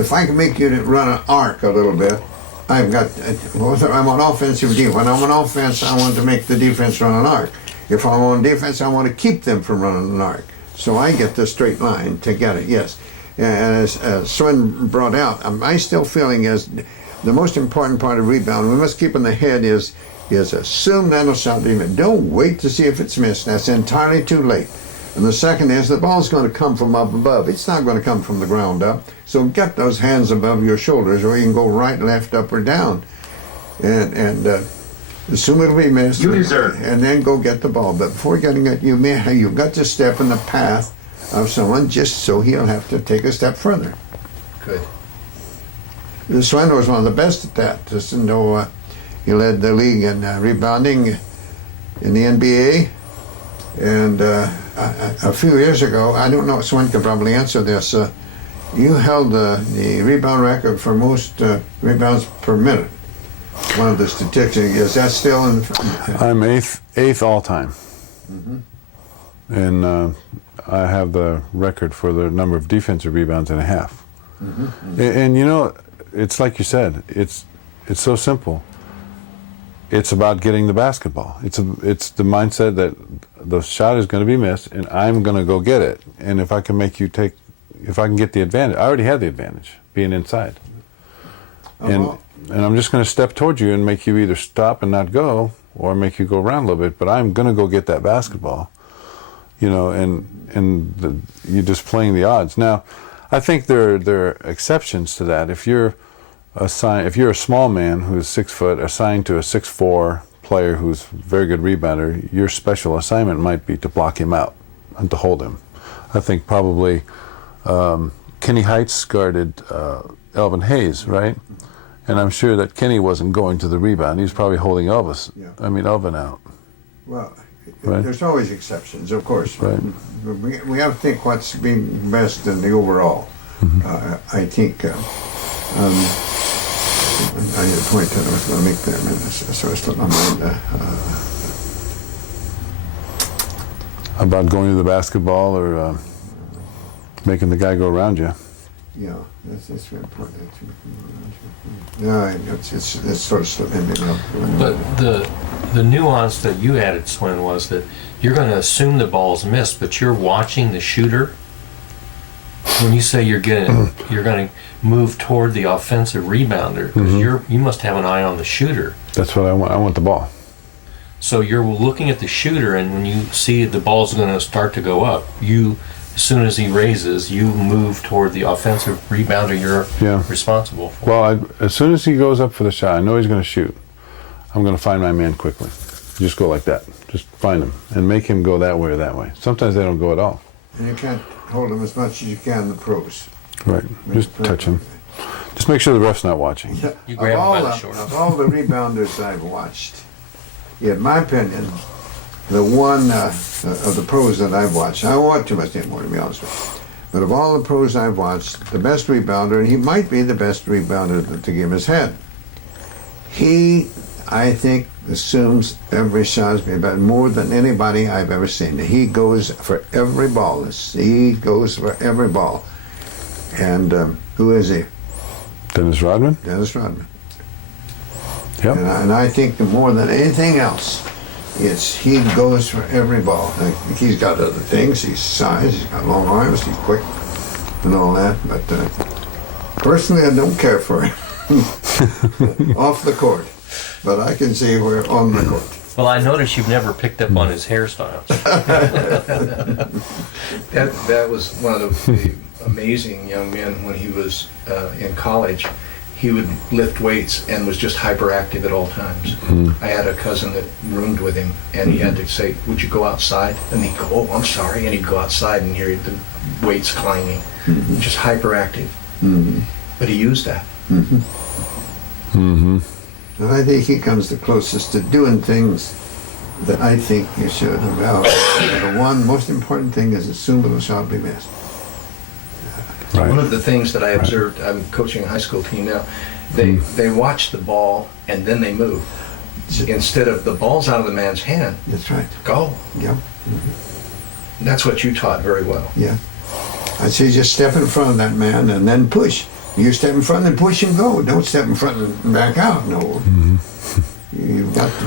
if I can make you to run an arc a little bit, I'm on offensive defense. When I'm on offense, I want to make the defense run an arc. If I'm on defense, I want to keep them from running an arc. So I get the straight line to get it, yes. And as Sven brought out, my still feeling is the most important part of rebound we must keep in the head is assume that it'll shot be made. Don't wait to see if it's missed. That's entirely too late. And the second is the ball's going to come from up above. It's not going to come from the ground up. So get those hands above your shoulders, or you can go right, left, up, or down. And assume it'll be missed. You deserve. And then go get the ball. But before getting it, you've got to step in the path of someone just so he'll have to take a step further. Good. Sven was one of the best at that. Just though he led the league in rebounding in the NBA. And a few years ago, I don't know, Sven could probably answer this, you held the rebound record for most rebounds per minute. One of the statistics, is that still in the... I'm eighth all time. Mm-hmm. And I have the record for the number of defensive rebounds and a half. Mm-hmm. Mm-hmm. And you know, it's like you said, it's so simple. It's about getting the basketball. It's the mindset that the shot is going to be missed, and I'm going to go get it. And if I can if I can get the advantage, I already have the advantage being inside. And I'm just going to step towards you and make you either stop and not go, or make you go around a little bit. But I'm going to go get that basketball, you know. And you're just playing the odds. Now, I think there are exceptions to that. If you're a small man who's 6 foot assigned to a 6'4" player who's a very good rebounder, your special assignment might be to block him out and to hold him. I think probably Kenny Heights guarded Elvin Hayes, right? And I'm sure that Kenny wasn't going to the rebound. He was probably holding Elvin out. Well, right? There's always exceptions, of course. Right. We have to think what's been best in the overall. Mm-hmm. I think... I had a point that I was going to make there, so I slipped my mind. About going to the basketball or making the guy go around you. Yeah, that's very important. Yeah, it's sort of slipping me up. But the nuance that you added, Swen, was that you're going to assume the ball's missed, but you're watching the shooter. When you say you're going to move toward the offensive rebounder, because you must have an eye on the shooter. That's what I want. I want the ball. So you're looking at the shooter, and when you see the ball's going to start to go up, as soon as he raises, you move toward the offensive rebounder you're responsible for. Well, as soon as he goes up for the shot, I know he's going to shoot. I'm going to find my man quickly. Just go like that. Just find him and make him go that way or that way. Sometimes they don't go at all. And you can't hold him as much as you can in the pros. Right. Just touch him. Just make sure the ref's not watching. Yeah. You grab him by the shoulders. Of all the rebounders I've watched, in my opinion, the one of the pros that I've watched, I don't want too much anymore, to be honest with you, but of all the pros I've watched, the best rebounder, and he might be the best rebounder that the game has had, he, I think, assumes every shot but more than anybody I've ever seen. He goes for every ball. He goes for every ball. And who is he? Dennis Rodman? Dennis Rodman. Yep. And I think more than anything else, he goes for every ball. He's got other things. He's size, he's got long arms, he's quick, and all that. But personally, I don't care for him off the court. But I can see we're on the court. Well, I noticed you've never picked up on his hairstyles. That was one of the amazing young men when he was in college. He would lift weights and was just hyperactive at all times. I had a cousin that roomed with him, and he had to say, "Would you go outside?" And he'd go, "Oh, I'm sorry," and he'd go outside and hear the weights clanging. Just hyperactive. But he used that. And I think he comes the closest to doing things that I think you should. The one most important thing is assume the shot be missed. Right. One of the things that I observed, I'm coaching a high school team now, they watch the ball and then they move. Instead of the ball's out of the man's hand. That's right. Go. Yep. That's what you taught very well. Yeah. I'd say just step in front of that man and then push. You step in front and push and go. Don't step in front and back out. No. You've got to.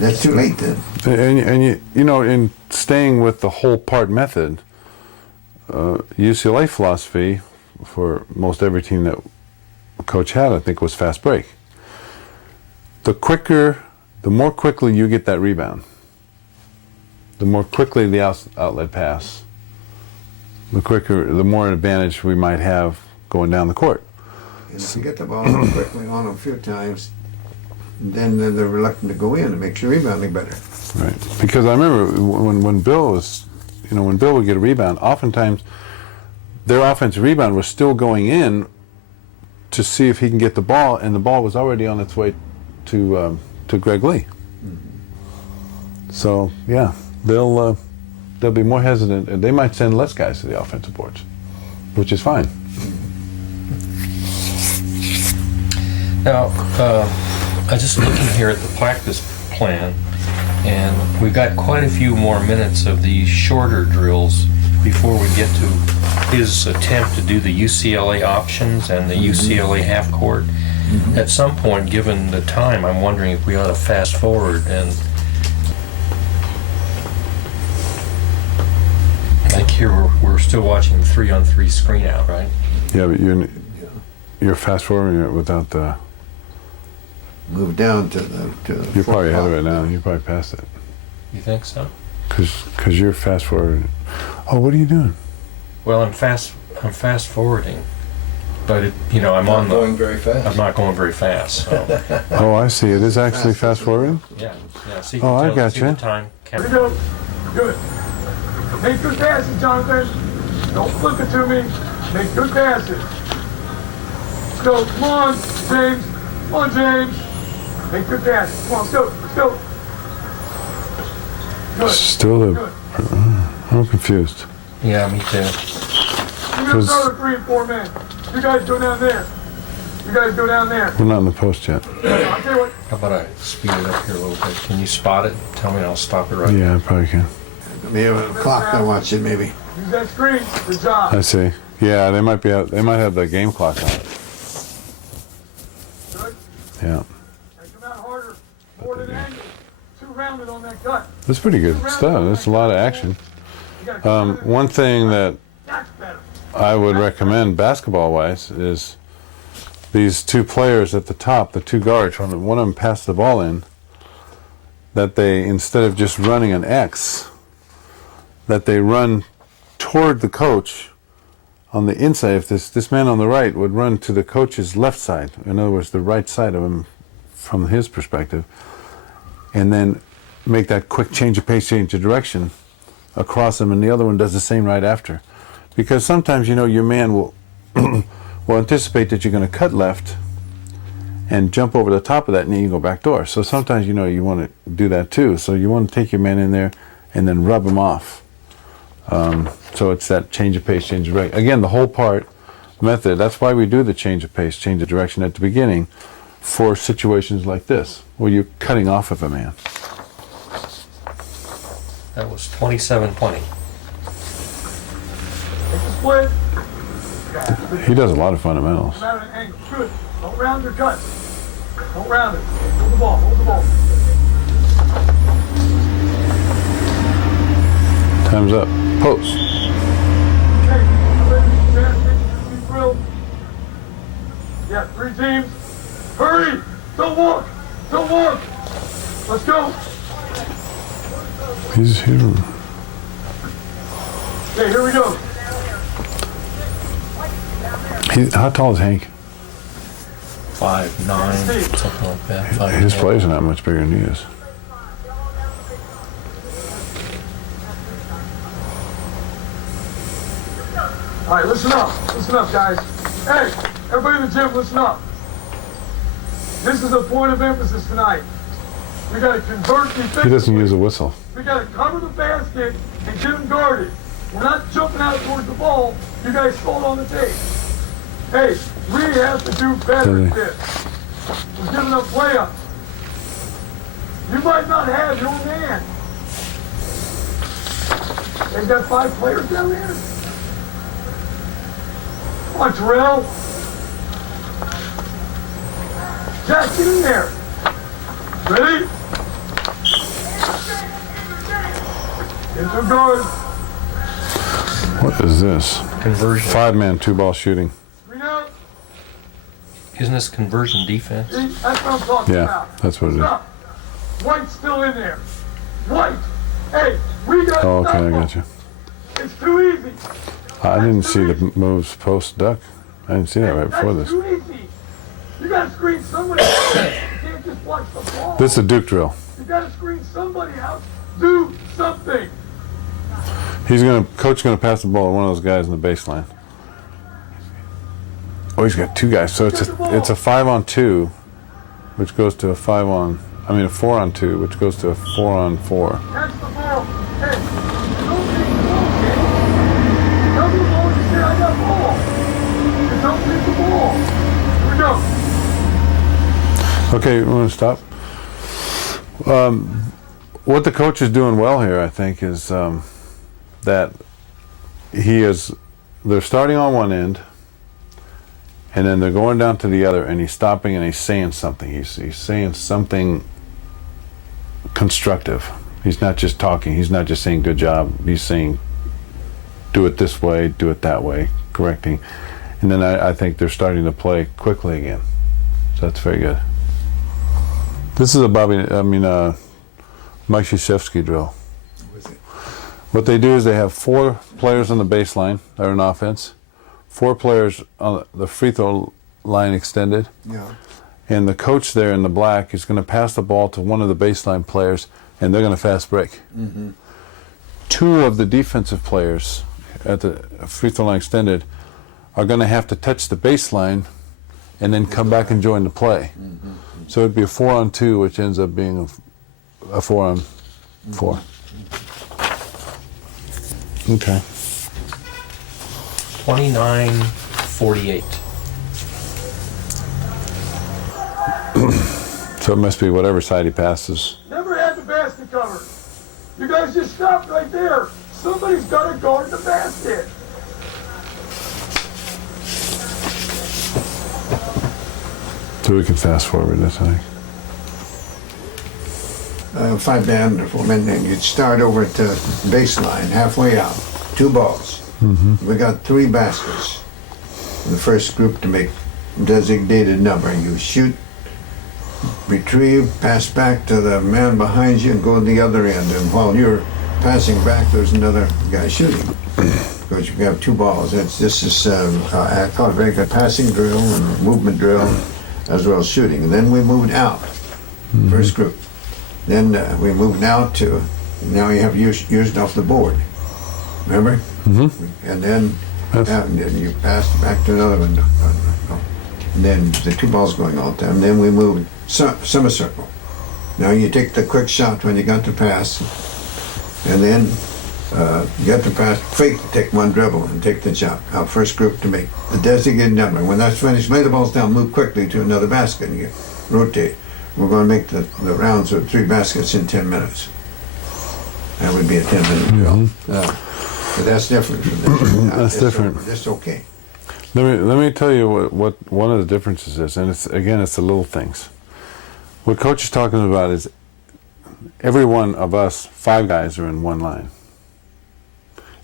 That's too late then. And you know, in staying with the whole part method, UCLA philosophy for most every team that coach had, I think, was fast break. The more quickly you get that rebound, the more quickly the outlet pass, the more advantage we might have going down the court. And if you get the ball real quickly on them a few times, then they're reluctant to go in. It makes your rebounding better. Right. Because I remember when Bill was, when Bill would get a rebound, oftentimes their offensive rebound was still going in to see if he can get the ball, and the ball was already on its way to Greg Lee. So yeah, they'll be more hesitant, and they might send less guys to the offensive boards, which is fine. Now, I'm just looking here at the practice plan, and we've got quite a few more minutes of these shorter drills before we get to his attempt to do the UCLA options and the UCLA half court. At some point, given the time, I'm wondering if we ought to fast forward and like here we're still watching the 3-on-3 screen out, right? Yeah, but you're fast forwarding it without the. Move down to the. You're probably ahead of it now. You probably passed it. You think so? Because you're fast forwarding. Oh, what are you doing? Well, I'm fast forwarding, but I'm Not going very fast. I'm not going very fast. So. Oh, I see. It is actually fast forwarding. Yeah. See, Oh, I see gotcha. the time. Here we go. Good. Make good passes, Jonathan. Don't flip it to me. Make good passes. Let's go. Come on, James. Come on, James. Make good passes. Come on, let's go. Let's go. Good. Still Good. I'm confused. Yeah, me too. You got another 3 and 4 men. You guys go down there. You guys go down there. We're not in the post yet. I'll tell you what. How about I speed it up here a little bit? Can you spot it? Tell me and I'll stop it right Yeah, I probably can. They have a clock to watch it, maybe. Use that screen. Good job. I see. Yeah, they might be out. They might have the game clock on it. Good. Yeah, Take them out harder. More than angle. 2 rounded on that cut. that's pretty good stuff. That's a lot of action. You gotta come in. One thing that That's better. I would recommend basketball-wise is these 2 players at the top, the 2 guards, when one of them pass the ball in, that they, instead of just running an X, that they run toward the coach on the inside. If this man on the right would run to the coach's left side, in other words, the right side of him from his perspective, and then make that quick change of pace, change of direction across him, and the other one does the same right after. Because sometimes, your man will will anticipate that you're going to cut left and jump over the top of that, and then you go back door. So sometimes, you want to do that too. So you want to take your man in there and then rub him off. So it's that change of pace, change of direction. Again, the whole part method, that's why we do the change of pace, change of direction at the beginning for situations like this, where you're cutting off of a man. That was 27-20. Take the split. He does a lot of fundamentals. Come out at an angle. Good. Don't round your cut. Don't round it. Hold the ball. Hold the ball. Time's up. Post. Okay. Keep drilled. Yeah, 3 teams. Hurry! Don't walk! Don't walk! Let's go! He's here. Okay, here we go. How tall is Hank? 5'9", something like that. His 5'10". plays are not much bigger than he is. All right, listen up. Listen up, guys. Hey, everybody in the gym, listen up. This is a point of emphasis tonight. We got to convert defensively. He doesn't use a whistle. We got to cover the basket and get them guarded. We're not jumping out towards the ball. You guys hold on the tape. Hey, we have to do better at this. We're giving up layups. You might not have your man. They've got 5 players down there. Come on, Terrell. Jack, get in there. Ready? Into guard. What is this? Conversion. 5-man, 2-ball shooting. Three out. Isn't this conversion defense? See, that's what I'm talking Yeah, about. that's what it is. Stop. White's still in there. White. Hey, we got Oh, stop okay, I him. got you. It's too easy. I didn't see the moves post duck. I didn't see that right before That's this. too easy. You gotta screen somebody out. You can't just watch the ball. This is a Duke drill. You gotta screen somebody out. Do something. Coach gonna pass the ball to one of those guys in the baseline. Oh, he's got 2 guys. So it's a 5-on-2, which goes to a 4-on-2, which goes to a 4-on-4. Catch the ball. Hey, don't take the ball, okay? Come to the ball and say, I got ball. And don't take the ball. Here we go. Okay, we want to stop. What the coach is doing well here, I think, is that they're starting on one end, and then they're going down to the other, and he's stopping and he's saying something. He's saying something constructive. He's not just talking. He's not just saying good job. He's saying do it this way, do it that way, correcting. And then I think they're starting to play quickly again. So that's very good. This is a Mike Krzyzewski drill. What they do is they have 4 players on the baseline that are in offense, 4 players on the free throw line extended, Yeah. and the coach there in the black is going to pass the ball to one of the baseline players, and they're going to fast break. 2 of the defensive players at the free throw line extended are going to have to touch the baseline and then come back and join the play. So it'd be a 4-on-2, which ends up being a 4-on-4. Okay. 29-48. So it must be whatever side he passes. Never had the basket covered. You guys just stopped right there. Somebody's got to guard the basket. So we can fast forward this, I think. 5-man or 4-man, and you'd start over at the baseline, halfway out, 2 balls. We got 3 baskets. The first group to make designated number. You shoot, retrieve, pass back to the man behind you, and go to the other end. And while you're passing back, there's another guy shooting. Because you have 2 balls. This is I call it very good passing drill and movement drill, as well as shooting. And then we moved out, first group. Then we moved out to, now you have used off the board. Remember? And then, Yes. and then you passed back to another one. And then the 2 balls going all the time. Then we moved semicircle. Now you take the quick shot when you got to pass, and then you got to pass, fake, take 1 dribble and take the shot. Our first group to make the designated number. When that's finished, lay the balls down, move quickly to another basket, and you rotate. We're going to make the rounds of 3 baskets in 10 minutes. That would be a 10-minute drill. But that's different from this. That's different. That's okay. Let me tell you what one of the differences is, and it's the little things. What Coach is talking about is every one of us 5 guys are in one line.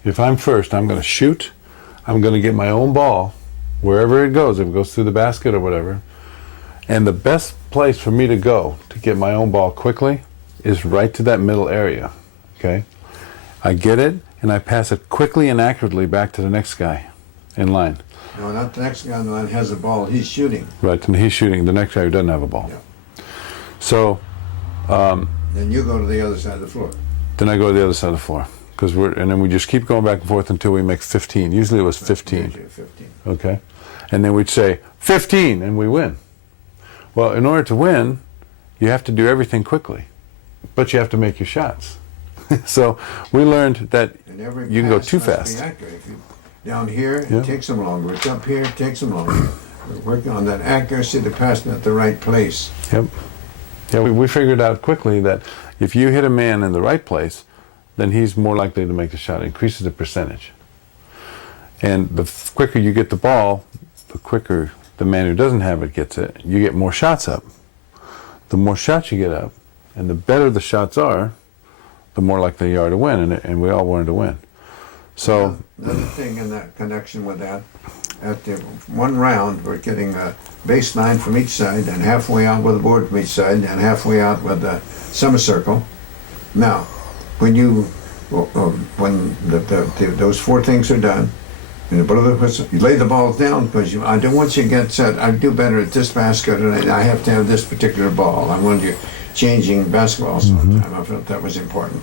If I'm first, I'm going to shoot. I'm going to get my own ball wherever it goes, if it goes through the basket or whatever. And the best place for me to go to get my own ball quickly is right to that middle area. Okay? I get it and I pass it quickly and accurately back to the next guy in line. No, not the next guy on the line has the ball. He's shooting. Right, and he's shooting the next guy who doesn't have a ball. Yeah. So Then you go to the other side of the floor. then I go to the other side of the floor. And then we just keep going back and forth until we make 15. Usually it was 15. Usually 15. Okay? And then we'd say 15 and we win. Well, in order to win, you have to do everything quickly, but you have to make your shots. So we learned that And every you can go pass too must be fast. accurate. If you, down here, Yeah. it takes them longer. It's up here, it takes them longer. We're working on that accuracy to passing at the right place. Yep. Yeah, we figured out quickly that if you hit a man in the right place, then he's more likely to make the shot. It increases the percentage. And the quicker you get the ball, the quicker the man who doesn't have it gets it, you get more shots up. The more shots you get up, and the better the shots are, the more likely you are to win, and we all wanted to win. So another thing in that connection with that, at the one round, we're getting a baseline from each side, and halfway out with a board from each side, and halfway out with a semicircle. Now, when those four things are done, and you blow the whistle, you lay the balls down, because I don't want you to get set. I do better at this basket, and I have to have this particular ball. I want you changing basketballs all the time. I felt that was important.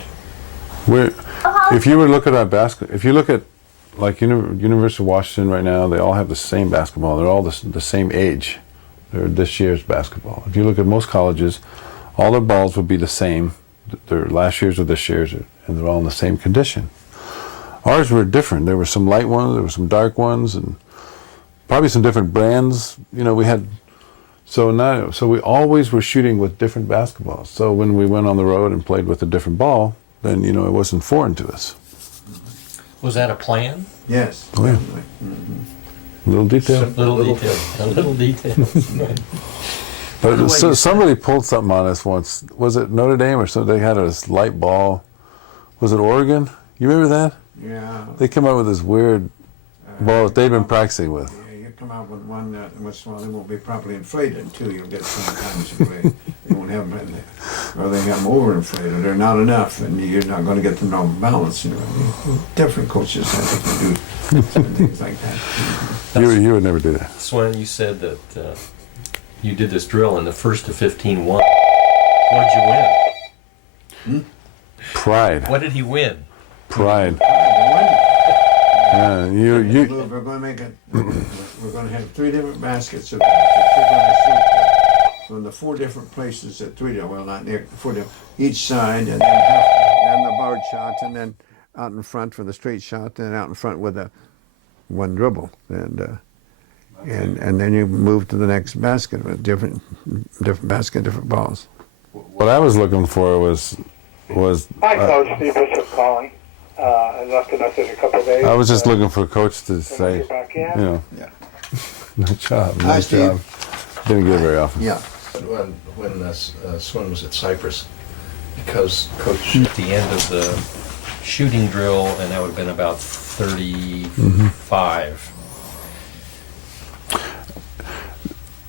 If you were to look at our if you look at like University of Washington right now, they all have the same basketball. They're all the same age. They're this year's basketball. If you look at most colleges, all their balls would be the same. Their last year's or this year's, and they're all in the same condition. Ours were different. There were some light ones, there were some dark ones, and probably some different brands. We had so we always were shooting with different basketballs. So when we went on the road and played with a different ball, then it wasn't foreign to us. Was that a plan? Yes. Oh, yeah. Little detail. Little detail. But somebody pulled something on us once. Was it Notre Dame or something? They had a light ball. Was it Oregon? You remember that? Yeah. They came out with this weird ball that they've been practicing with. Yeah, you come out with one that they won't be properly inflated too. You'll get sometimes they won't have them, or they have them overinflated. They're not enough, and you're not going to get the normal balance. Different coaches have to do certain things like that. You would never do that. Swen, you said that you did this drill and the first to 15 won. What did you win? Pride. What did he win? Pride. Yeah, We're going to make it. We're going to have 3 different baskets of from the 4 different places at 3 different. Well, not there. 4 different each side, and then the barred shot, and then out in front for the straight shot, and out in front with a one dribble, and then you move to the next basket with different basket, different balls. What I was looking for was. Hi, Coach. Steve Bishop calling. I left a message a couple of days. I was just looking for a coach to say, back in. Yeah. nice job, Hi, nice Steve. job. Didn't get it very often. Yeah. When Swen was at Cypress, because Coach At the end of the shooting drill, and that would have been about 35.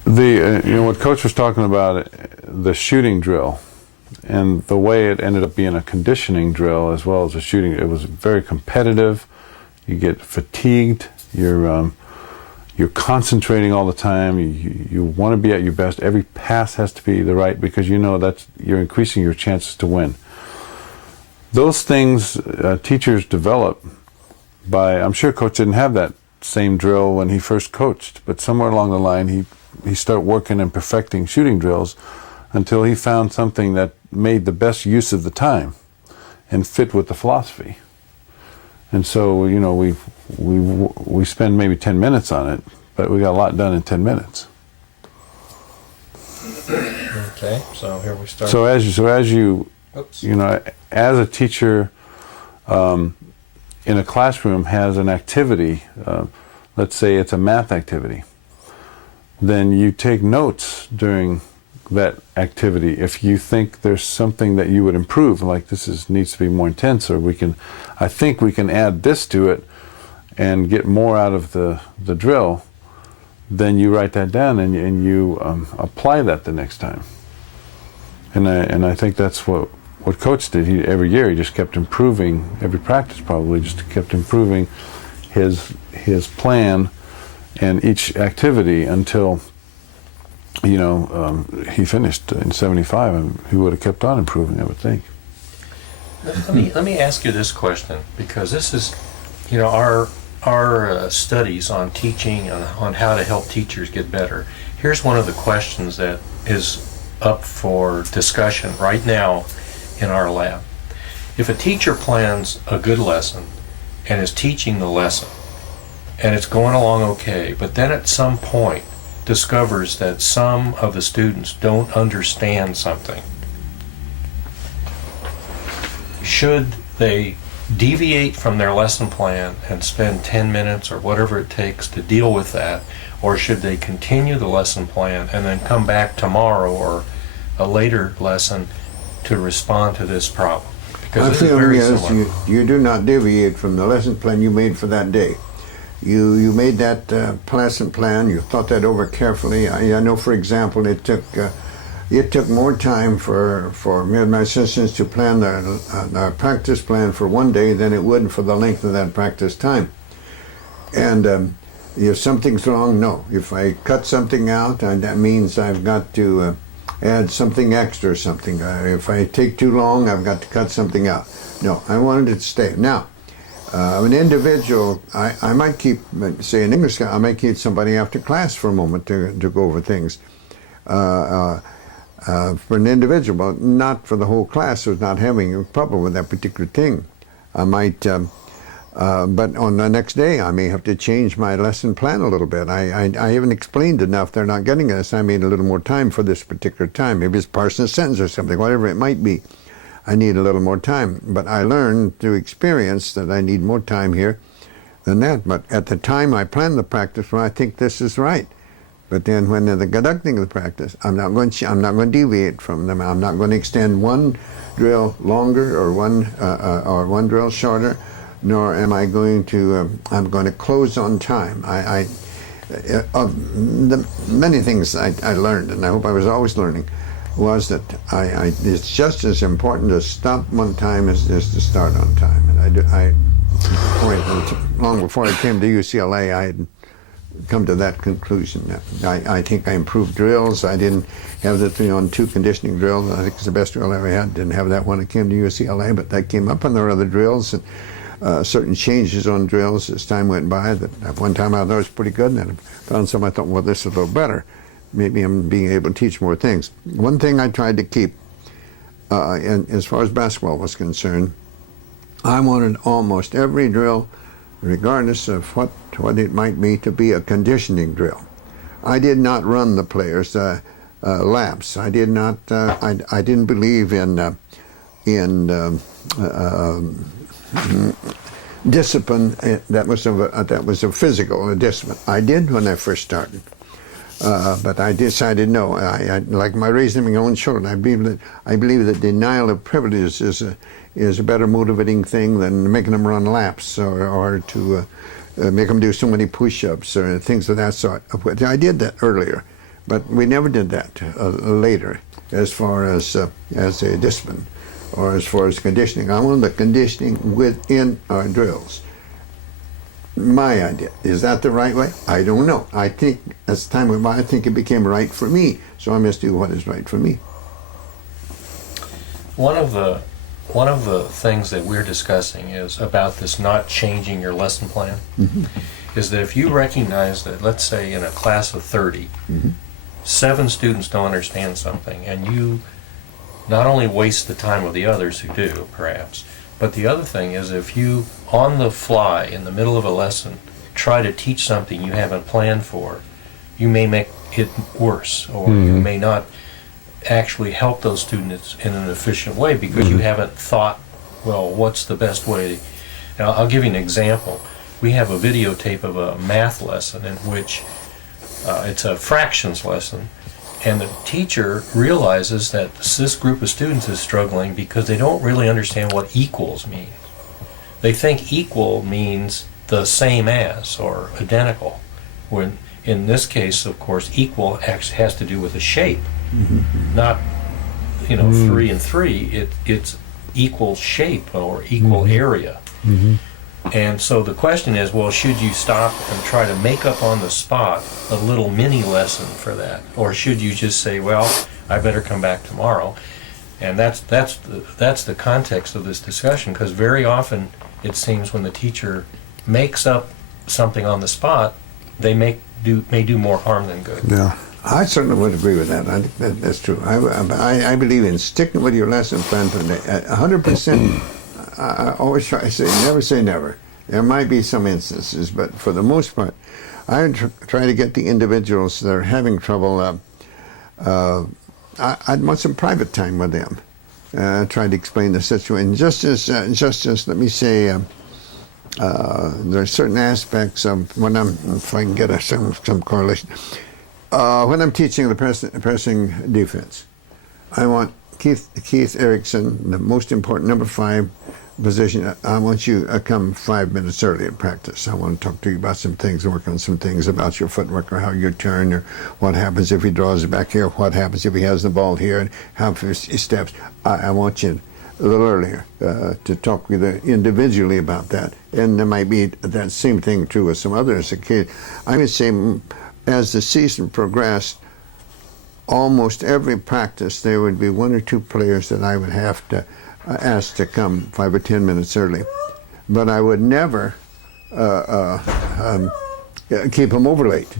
What Coach was talking about, the shooting drill, and the way it ended up being a conditioning drill as well as a shooting, it was very competitive. You get fatigued. You're concentrating all the time. You want to be at your best. Every pass has to be the right, because you're increasing your chances to win. Those things teachers develop by. I'm sure Coach didn't have that same drill when he first coached, but somewhere along the line he started working and perfecting shooting drills until he found something that made the best use of the time and fit with the philosophy. And so, we spend maybe 10 minutes on it, but we got a lot done in 10 minutes. Okay, so here we start. So as you Oops. as a teacher in a classroom has an activity, let's say it's a math activity, then you take notes during that activity. If you think there's something that you would improve, like needs to be more intense, or I think we can add this to it and get more out of the drill, then you write that down and you apply that the next time. And I think that's what Coach did. Every year he just kept improving, every practice probably just kept improving his plan and each activity until he finished in 75, and he would have kept on improving, I would think. Let me ask you this question, because this is, our studies on teaching and on how to help teachers get better. Here's one of the questions that is up for discussion right now in our lab. If a teacher plans a good lesson and is teaching the lesson, and it's going along okay, but then at some point discovers that some of the students don't understand something, should they deviate from their lesson plan and spend 10 minutes or whatever it takes to deal with that, Or should they continue the lesson plan and then come back tomorrow or a later lesson to respond to this problem? Because My this is feeling very is similar. you do not deviate from the lesson plan you made for that day. You made that lesson plan. You thought that over carefully. I know, for example, it took more time for me and my assistants to plan our practice plan for one day than it would for the length of that practice time. And if something's wrong, no. If I cut something out, that means I've got to add something extra or something. If I take too long, I've got to cut something out. No, I wanted it to stay. Now, an individual, I might keep, say in English, I might keep somebody after class for a moment to go over things. For an individual, but not for the whole class who's not having a problem with that particular thing. I might, but on the next day, I may have to change my lesson plan a little bit. I haven't explained enough. They're not getting this. I need a little more time for this particular time. Maybe it's parsing a sentence or something, whatever it might be. I need a little more time. But I learned through experience that I need more time here than that. But at the time I planned the practice, well, I think this is right. But then when they're conducting the practice, I'm not going to deviate from them. I'm not going to extend one drill longer or one drill shorter, nor am I going to. I'm going to close on time. The many things I learned, and I hope I was always learning, was that it's just as important to stop on time as it is to start on time. And long before I came to UCLA, I had come to that conclusion. I think I improved drills. I didn't have the 3-on-2 conditioning drill. I think it's the best drill I ever had. Didn't have that when I came to UCLA, but that came up, and there were other drills and certain changes on drills as time went by. That at one time I thought was pretty good, and then I found some I thought, well, this is a little better. Maybe I'm being able to teach more things. One thing I tried to keep, and as far as basketball was concerned, I wanted almost every drill, regardless of what it might be a conditioning drill. I did not run the players laps. I did not. I didn't believe in discipline. That was a physical discipline. I did when I first started. But I decided no. I like my raising my own children. I believe that denial of privilege is a better motivating thing than making them run laps or to make them do so many push-ups or things of that sort. I did that earlier, but we never did that later as far as a discipline or as far as conditioning. I wanted the conditioning within our drills. My idea. Is that the right way? I don't know. I think as time went by, I think it became right for me. So I must do what is right for me. One of the things that we're discussing is about this not changing your lesson plan. Mm-hmm. Is that if you recognize that, let's say in a class of 30, mm-hmm. 7 students don't understand something, and you not only waste the time of the others who do, perhaps, but the other thing is if you, on the fly, in the middle of a lesson, try to teach something you haven't planned for, you may make it worse, or mm-hmm. you may not actually help those students in an efficient way because mm-hmm. you haven't thought, well, what's the best way? Now, I'll give you an example. We have a videotape of a math lesson in which it's a fractions lesson, and the teacher realizes that this group of students is struggling because they don't really understand what equals mean. They think equal means the same as or identical, when in this case, of course, equal has to do with a shape, mm-hmm. not 3 and 3. It's equal shape or equal mm-hmm. area. Mm-hmm. And so the question is, well, should you stop and try to make up on the spot a little mini lesson for that? Or should you just say, well, I better come back tomorrow? And that's the context of this discussion, because very often it seems when the teacher makes up something on the spot, they may do more harm than good. Yeah, I certainly would agree with that. I think that's true. I believe in sticking with your lesson plan for the day. 100%. I always try to say, never say never. There might be some instances, but for the most part, I try to get the individuals that are having trouble. I'd want some private time with them. Try to explain the situation. Just as let me say, There are certain aspects of when I'm, if I can get some correlation, when I'm teaching the pressing defense, I want Keith Erickson, the most important number 5 position. I want you to come 5 minutes early in practice. I want to talk to you about some things, work on some things about your footwork or how you turn, or what happens if he draws it back here, what happens if he has the ball here, and how he steps. I want you a little earlier to talk with you individually about that. And there might be that same thing true with some others. I would say as the season progressed, almost every practice there would be 1 or 2 players that I would have to ask to come 5 or 10 minutes early. But I would never keep them over late.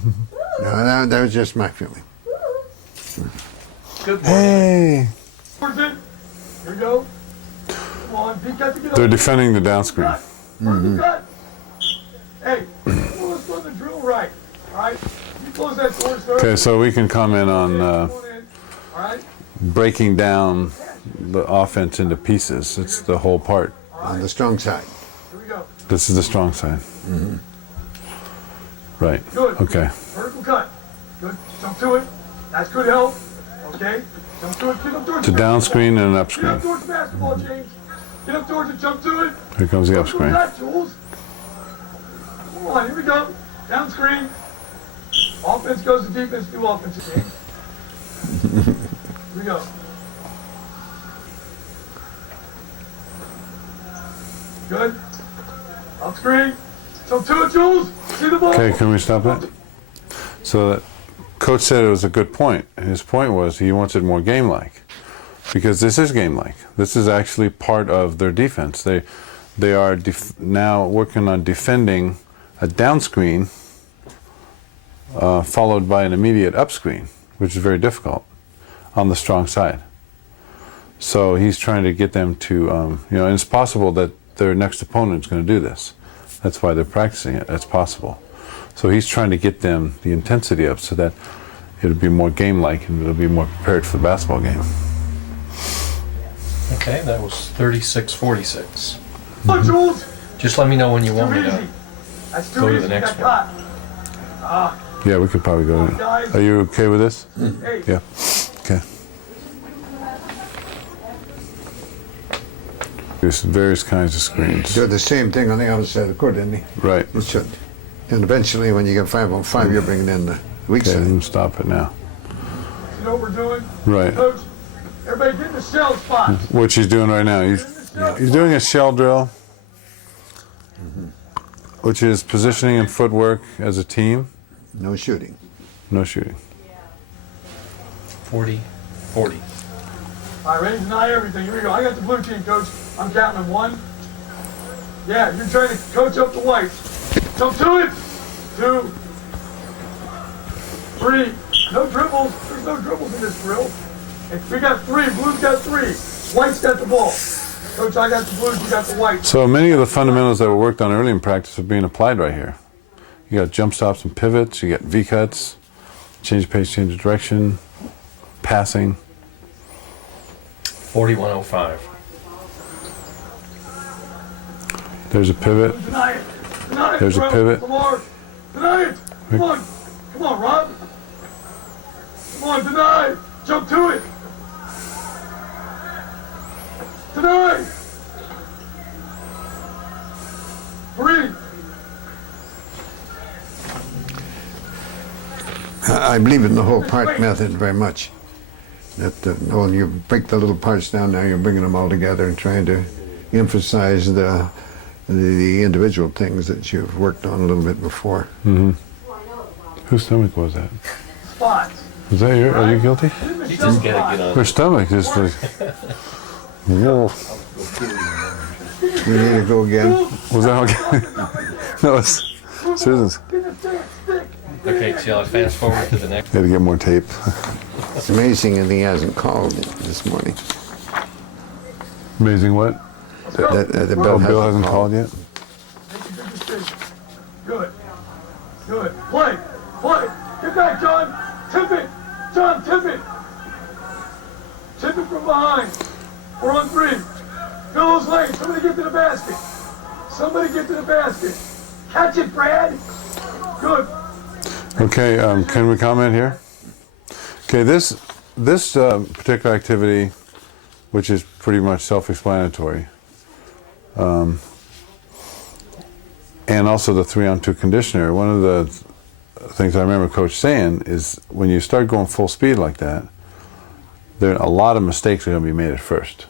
No, that was just my feeling. Good morning. Hey! Where's it? Here we go. Come on, you got to get They're up. defending the down screen. Cut. Where's the cut? Hey, let's run the drill right. All right? You close that door, sir. Okay, so we can comment on Come on in. All right? breaking down the offense into pieces. It's the whole part. On the strong side. Here we go. This is the strong side. Right. Good. Okay. Vertical cut. Good. Jump to it. That's good help. Okay. Jump to it. Get up towards To the down screen and an up Get screen. up towards the basketball, James. Get up towards it. Jump to it. Here comes the up screen. That, Jules. Come on. Here we go. Down screen. Offense goes to defense. Do offensive game. Here we go. Good. Up screen. Jump to it, Jules. See the ball. Okay, can we stop that? So that coach said it was a good point. His point was he wants it more game-like, because this is game-like. This is actually part of their defense. They are now working on defending a down screen followed by an immediate up screen, which is very difficult on the strong side. So he's trying to get them to, and it's possible that their next opponent is going to do this. That's why they're practicing it. That's possible. So he's trying to get them the intensity up so that it'll be more game-like and it'll be more prepared for the basketball game. Okay, that was 36-46. Come on, Jules. Just let me know when you want Too me easy. to. That's too go to easy. the next You got caught. Yeah, we could probably go there. Are you okay with this? Hey. Yeah. Okay. There's various kinds of screens. Do the same thing on the other side of the court, didn't he? Right. It should. And eventually, when you get 5 on 5, you're bringing in the weak Okay, side. then stop it now. You know what we're doing? Right. Coach, everybody get in the shell spot. What she's doing right now, he's doing a shell drill, which is positioning and footwork as a team, No shooting. no shooting. 40-40. All right, ready to deny everything. Here we go. I got the blue team, Coach. I'm counting them. 1. Yeah, you're trying to coach up the whites. Jump to it. 2. 3. No dribbles. There's no dribbles in this drill. We got 3. Blue's got 3. White's got the ball. Coach, I got the blues. You got the whites. So many of the fundamentals that were worked on early in practice are being applied right here. You got jump stops and pivots, you got V-cuts, change of pace, change of direction, passing. 41-05. There's a pivot. Deny it. Deny it. There's a bro. pivot. Come on. Deny it. Come on. Come on, Rob. Come on, deny. Jump to it. Deny. 3. I believe in the whole part method very much. That when you break the little parts down, now you're bringing them all together and trying to emphasize the individual things that you've worked on a little bit before. Whose stomach was that? Spots. Was that your? Are you guilty? You just gotta get on. Her stomach is like. Whoa. We need to go again. Was that okay? No, it's Susan's. Okay, shall I fast forward to the next? Got to get more tape. It's amazing that he hasn't called this morning. Amazing what? That Oh, Bill hasn't called yet? Make a good decision. Good. Good. Play. Play. Get back, John. Tip it. John, tip it. Tip it from behind. 4 on 3. Fill those lanes. Somebody get to the basket. Somebody get to the basket. Catch it, Brad. Good. Okay, can we comment here? Okay, this particular activity, which is pretty much self-explanatory, and also the 3-on-2 conditioner. One of the things I remember Coach saying is when you start going full speed like that, a lot of mistakes are going to be made at first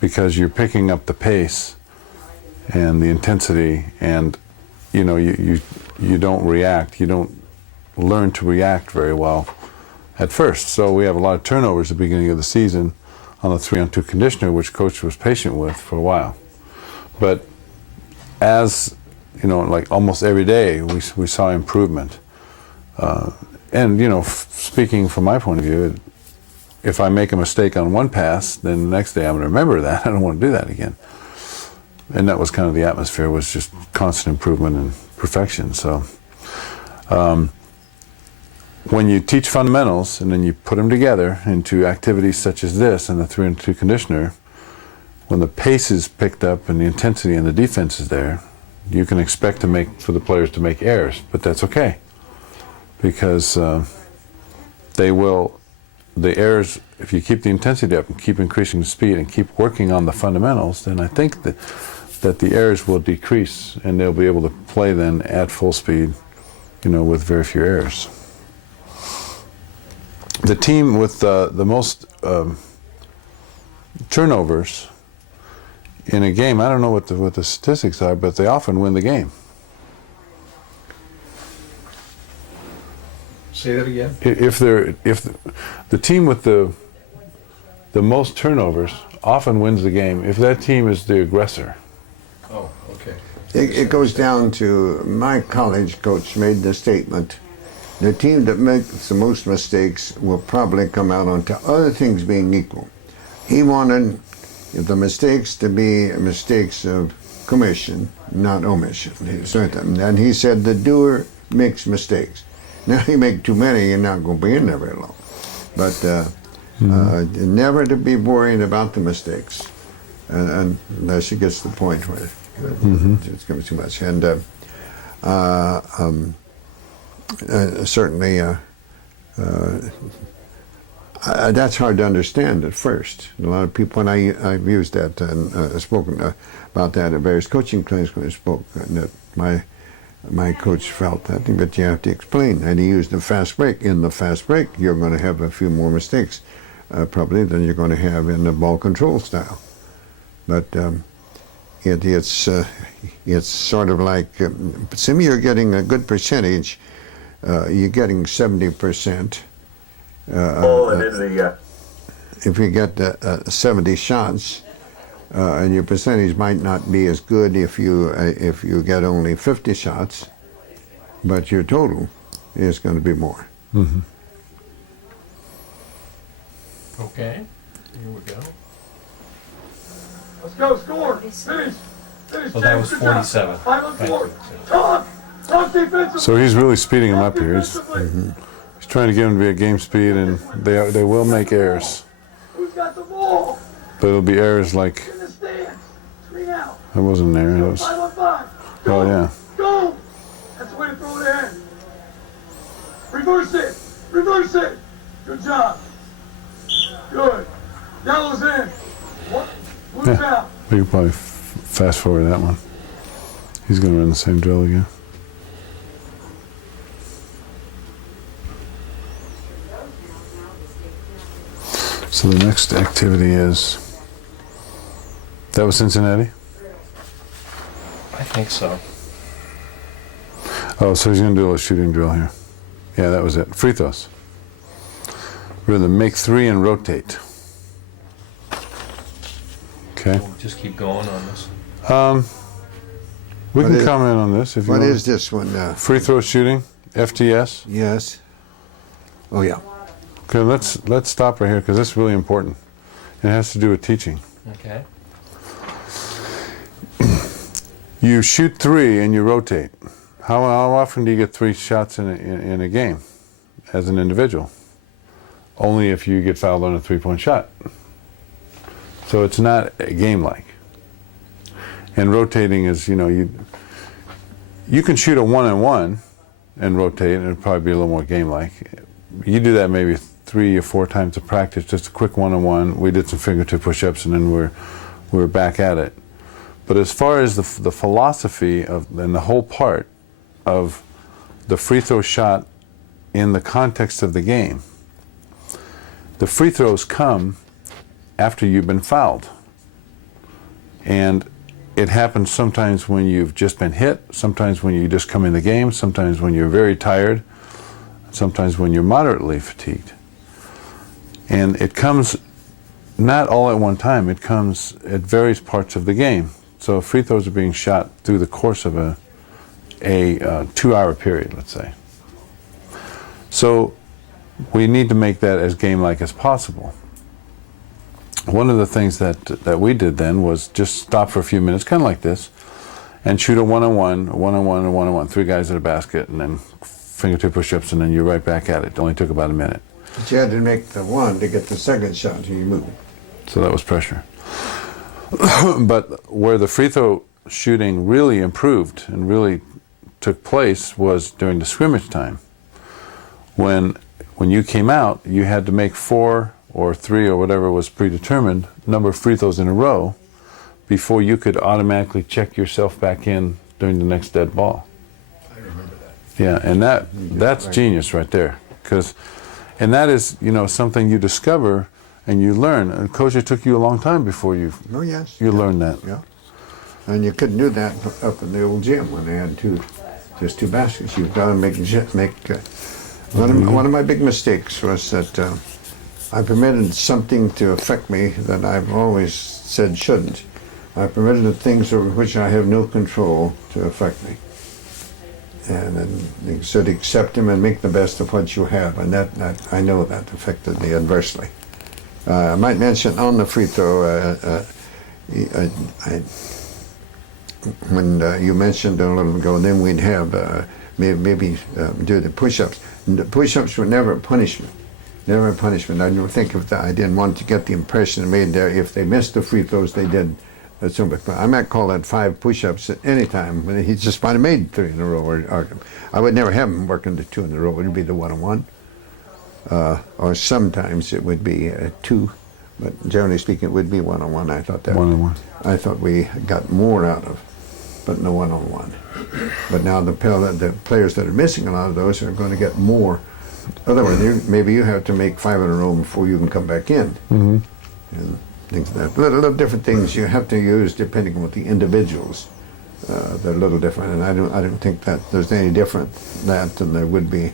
because you're picking up the pace and the intensity, and you don't react. You don't learn to react very well at first. So we have a lot of turnovers at the beginning of the season on the 3-on-2 conditioner, which Coach was patient with for a while. But as like almost every day, we saw improvement. And speaking from my point of view, if I make a mistake on one pass, then the next day I'm going to remember that. I don't want to do that again. And that was kind of the atmosphere, was just constant improvement and perfection. So when you teach fundamentals and then you put them together into activities such as this and the 3-on-2 conditioner, when the pace is picked up and the intensity and the defense is there, you can expect for the players to make errors, but that's okay, because the errors, if you keep the intensity up and keep increasing the speed and keep working on the fundamentals, then I think that the errors will decrease and they'll be able to play then at full speed, with very few errors. The team with the most turnovers in a game, I don't know what the statistics are, but they often win the game. Say that again. If the team with the most turnovers often wins the game, if that team is the aggressor. Oh, okay. It goes down to, my college coach made the statement, the team that makes the most mistakes will probably come out on top, other things being equal. He wanted the mistakes to be mistakes of commission, not omission. And he said the doer makes mistakes. Now you make too many, you're not going to be in there very long. But never to be worrying about the mistakes, unless it gets to the point where it's going to be too much. And certainly that's hard to understand at first. A lot of people, and I've used that and spoken about that at various coaching clinics when I spoke, that my coach felt that, but you have to explain. And he used the fast break. In the fast break, you're going to have a few more mistakes, probably, than you're going to have in the ball control style. But it's sort of like, assume you're getting a good percentage, you're getting 70%. If you get 70 shots, and your percentage might not be as good if you get only 50 shots, but your total is going to be more. Mm-hmm. Okay, here we go. Let's go, score. Finish. Well, that was 47. 5 on 4. Talk defensively. So he's really speeding him up here. He's Defensively. trying to get him to be at game speed, and they will make errors. Who's got the ball? But it'll be errors like, In the stands. 3 out. I wasn't there. It was, 5 on 5. Go. oh yeah. Go. That's the way to throw it in. Reverse it. Reverse it. Good job. Good. Yellow's in. What? Blue's Yeah. out. We can probably fast forward that one. He's going to run the same drill again. So the next activity is, that was Cincinnati? I think so. Oh, so he's going to do a little shooting drill here. Yeah, that was it. Free throws. We're going to make 3 and rotate. Okay. We'll just keep going on this. We What can is- comment on this if you What want. is this one? Free throw shooting, FTS. Yes. Oh yeah. Okay, let's stop right here because this is really important. It has to do with teaching. Okay. You shoot 3 and you rotate. How often do you get 3 shots in a game as an individual? Only if you get fouled on a 3-point shot. So it's not a game-like. And rotating is, you can shoot a 1-on-1 and rotate, and it'd probably be a little more game-like. You do that maybe 3 or 4 times of practice, just a quick 1-on-1. We did some fingertip push-ups, and then we're back at it. But as far as the philosophy of and the whole part of the free throw shot in the context of the game, the free throws come after you've been fouled. And it happens sometimes when you've just been hit, sometimes when you just come in the game, sometimes when you're very tired, sometimes when you're moderately fatigued. And it comes not all at one time, it comes at various parts of the game. So free throws are being shot through the course of a 2-hour period, let's say. So we need to make that as game-like as possible. One of the things that we did then was just stop for a few minutes, kind of like this, and shoot a 1-on-1, a 1-on-1, a 1-on-1, 3 guys at a basket, and then fingertip push-ups, and then you're right back at it. It only took about a minute. But you had to make the one to get the second shot to you move. So that was pressure. But where the free throw shooting really improved and really took place was during the scrimmage time. When you came out, you had to make 4 or 3 or whatever was predetermined number of free throws in a row before you could automatically check yourself back in during the next dead ball. I remember that. Yeah, and that's genius right there, and that is something you discover and you learn. And Coach, it took you a long time before you learned that. Yeah, and you couldn't do that up in the old gym when they had just two baskets. You've got to make. One of my big mistakes was that I permitted something to affect me that I've always said shouldn't. I permitted the things over which I have no control to affect me. And then you said accept them and make the best of what you have, and that I know that affected me adversely. I might mention on the free throw, when you mentioned a little ago, then we'd have maybe do the push-ups. The push-ups were never a punishment. Never a punishment. I don't think I didn't want to get the impression made there if they missed the free throws, they did. I might call that 5 push-ups at any time. He just might have made 3 in a row. Or I would never have him working the 2 in a row. It would be the 1-on-1. Or sometimes it would be 2. But generally speaking, it would be 1-on-1. I thought that 1-on-1. I thought we got more out of, but no 1-on-1. But now the players that are missing a lot of those are going to get more. Otherwise, maybe you have to make 5 in a row before you can come back in. Mm-hmm. And things like that. Little different things you have to use depending on what the individuals. They're a little different, and I don't think that there's any different than there would be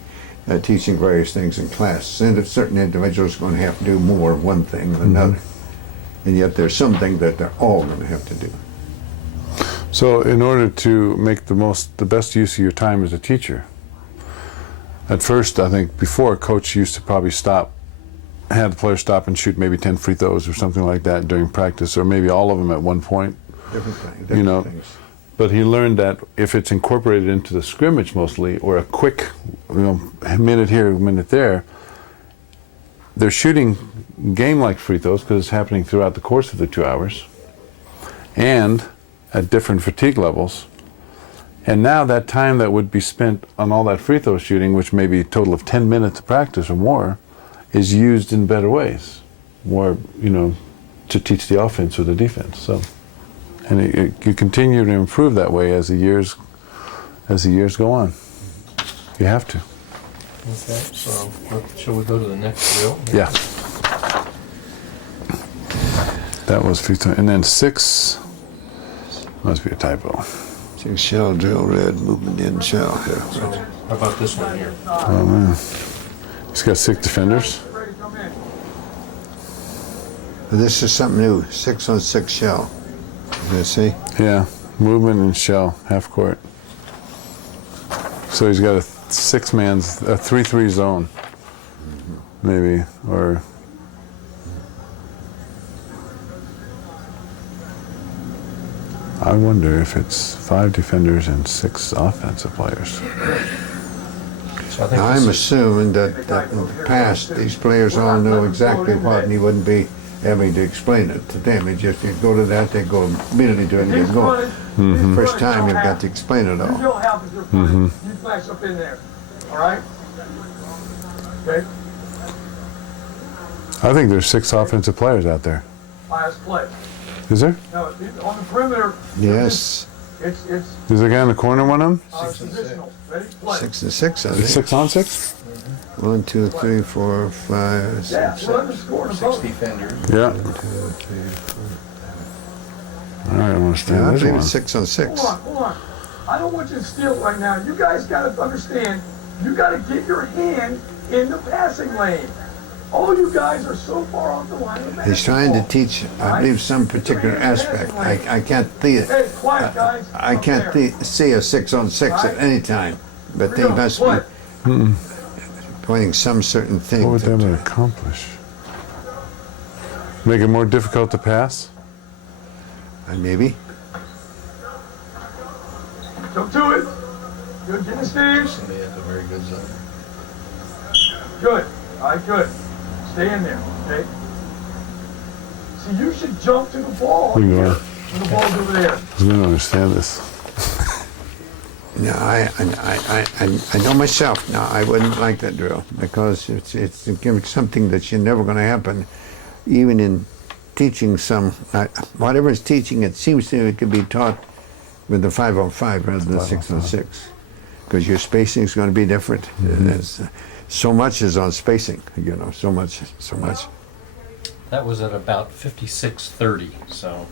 teaching various things in class. And certain individuals are going to have to do more of one thing than another, and yet there's something that they're all going to have to do. So, in order to make the best use of your time as a teacher, at first, I think before, Coach used to probably had the player stop and shoot maybe 10 free throws or something like that during practice, or maybe all of them at one point. Different things. But he learned that if it's incorporated into the scrimmage mostly, or a quick, a minute here, a minute there, they're shooting game-like free throws because it's happening throughout the course of the 2 hours, and at different fatigue levels. And now that time that would be spent on all that free throw shooting, which may be a total of 10 minutes of practice or more, is used in better ways, more, to teach the offense or the defense. So, and you continue to improve that way as the years go on. You have to. Okay, so shall we go to the next drill? Yeah. That was 15, and then 6 must be a typo. 6 shell, drill, red, movement in shell. Yeah. So how about this one here? Oh man, he's got 6 defenders. This is something new. 6 on 6 shell. You see? Yeah, movement and shell, half court. So he's got a 6-man's, a 3-3 zone, maybe, or. I wonder if it's 5 defenders and 6 offensive players. So I think Now, I'm assuming that in the past, these players all know exactly what, and he wouldn't be having to explain it to them. It just, you go to that, they go immediately to it and He's get going. running. First time you've got to explain it You all. don't have to just run. You flash up in there. All right? Okay? I think there's 6 offensive players out there. Last play. Is there? No, on the perimeter. Yes, It's Is the guy in the corner one of them? 6 and 6. positional. Ready? Play. 6 and 6, I It's think. 6 on 6? 1, 2, 3, 4, 5, Yeah, 6. we're underscoring 6 both. defenders. Yeah. I don't Yeah, understand I this think one. it's 6 on 6. Hold on. I don't want you to steal it right now. You guys got to understand, you got to get your hand in the passing lane. All you guys are so far off the line of He's trying to basketball. teach, I believe, some particular aspect. I can't see it. Hey, quiet, guys. I Up can't there. see a 6 on 6 at any time, but they Here we go. must Play. be pointing some certain thing. What would that to- accomplish? Make it more difficult to pass? Maybe. Go to it. Good. Get in the stance. Somebody has a very good zone. Good. All right, good. Stay in there, okay? See, you should jump to the ball We here. are. When the ball's over there. I don't understand this. No, I know myself. No, I wouldn't like that drill because it's something that's never going to happen, even in teaching some. Whatever is teaching, it seems to me it could be taught with the 5 on 5 rather than 6 on 6, because your spacing is going to be different. There's, so much is on spacing, so much. That was at about 56:30, so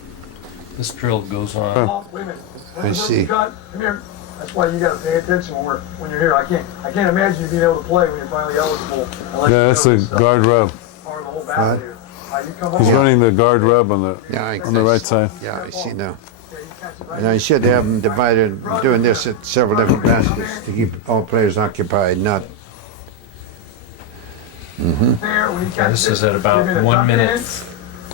this drill goes on. Oh, wait a minute. I see. Come here. That's why you got to pay attention when you're here. I can't imagine you being able to play when you're finally eligible. unless Yeah, you that's know the this stuff. guard rub. Part of the whole battle here. You come He's over. running the guard rub on the Yeah, on the right side. Yeah, I see now. Yeah, you catch it right And I should have them divided, doing this at several different baskets to keep all players occupied, not. there. When you catch This it, is at about you're gonna 1 duck minute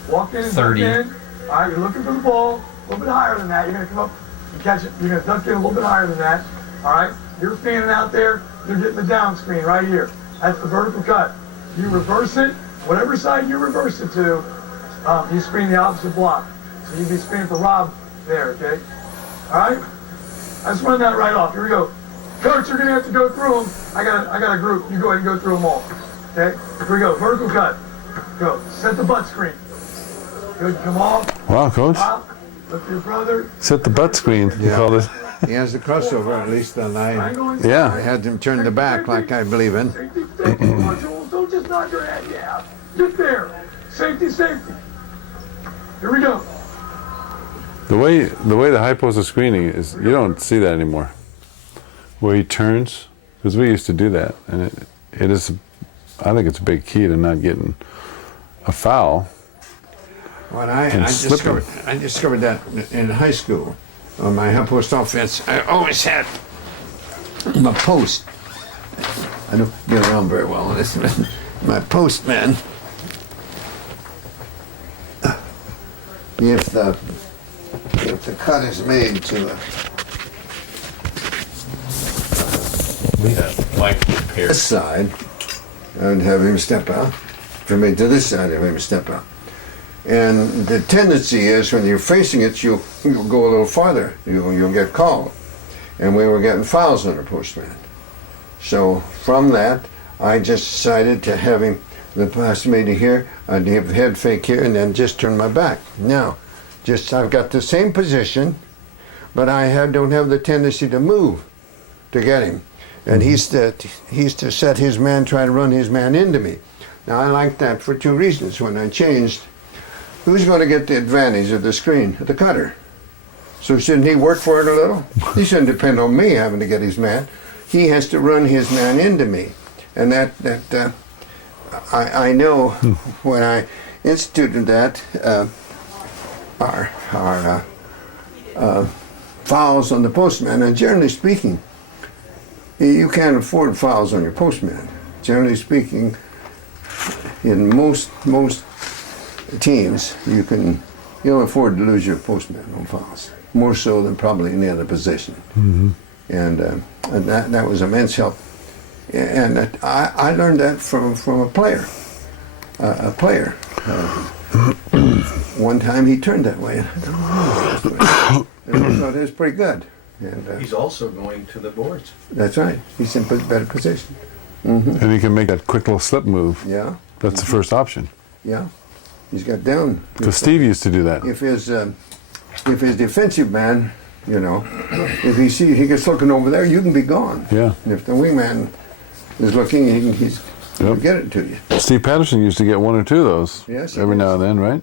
in, walk in and 30. duck in. All right, you're looking for the ball. A little bit higher than that. You're going to come up and catch it. You're going to duck in a little bit higher than that. All right? You're standing out there. You're getting the down screen right here. That's the vertical cut. You reverse it. Whatever side you reverse it to, you screen the opposite block. So you'd be screening for Rob there, okay? All right? Let's run that right off. Here we go. Coach, you're going to have to go through them. I got a group. You go ahead and go through them all. Okay? Here we go. Vertical cut. Go. Set the butt screen. Good. Come off. Wow, coach. Top. Look for your brother. Set the butt screen. You Yeah. called it. He has the crossover, at least, and I Triangle inside. Yeah. had him turn the back like I believe in. Safety, safety. Come on, Jules. Don't just nod your head. Yeah. Get there. Safety, safety. Here we go. The way the high post is screening is, you don't see that anymore. Where he turns, because we used to do that, and it is, I think it's a big key to not getting a foul. Well, I slipping. discovered that in high school. On my high post offense, I always had my post. I don't get around very well on this, but my post man. If the cut is made to We have Mike prepared. this side, I'd have him step out. If I made to this side, I'd have him step out. And the tendency is when you're facing it, you'll go a little farther. You'll get called. And we were getting fouls on our postman. So from that, I just decided to have him, the pass made it here, I'd have head fake here, and then just turn my back. Now, I've got the same position, but I don't have the tendency to move to get him. And he's to set his man, try to run his man into me. Now I like that for two reasons. When I changed, who's going to get the advantage of the screen? The cutter. So shouldn't he work for it a little? He shouldn't depend on me having to get his man. He has to run his man into me. And I know when I instituted that, our fouls on the postman, and generally speaking, you can't afford fouls on your postman. Generally speaking, in most teams, you'll afford to lose your postman on fouls, more so than probably any other position. Mm-hmm. And that was immense help. And I learned that from a player. one time he turned that way. And I thought it was pretty good. And He's also going to the boards. that's right. He's in a better position. And he can make that quick little slip move. Yeah, That's the first option. yeah. He's got down. Because Steve used to do that. If his defensive man, you know, if he gets looking over there, you can be gone. Yeah. And if the wingman is looking, he's Yep. get it to you. Steve Patterson used to get one or two of those Yes, he every did. now and then, right?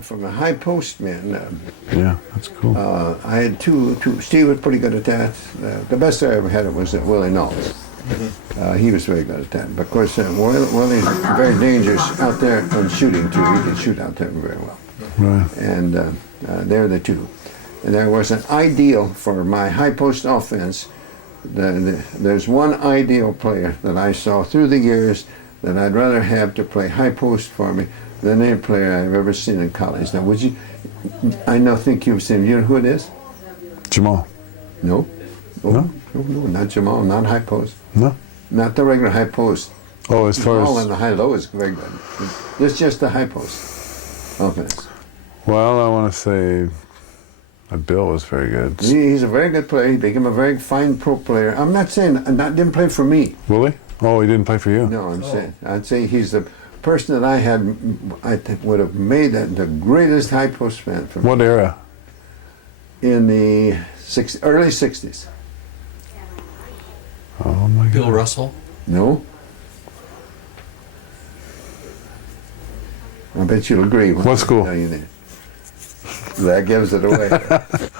From a high post man, Yeah, that's cool. I had two. Steve was pretty good at that. The best I ever had it was at Willie Knowles. He was very good at that. But of course, Willie's very dangerous out there on shooting too. He can shoot out there very well. Right. And they're the two. And there was an ideal for my high post offense. There's one ideal player that I saw through the years that I'd rather have to play high post for me than any player I've ever seen in college. Now, would you? Think you've seen him. You know who it is? Jamal. No. No? No, not Jamal. Not high post. No? Not the regular high post. Oh, as far Jamal in as... the high low is very good. It's just the high post offense. Well, I want to say Bill was very good. He's a very good player. He became a very fine pro player. I'm not saying didn't play for me. Willie? Oh, he didn't play for you? No, I'd say he's the person that I had. I think would have made that the greatest high post man for me What era? in the early '60s. Oh, my God. Bill Russell. No. I bet you'll agree. when What I school? tell you that. That gives it away.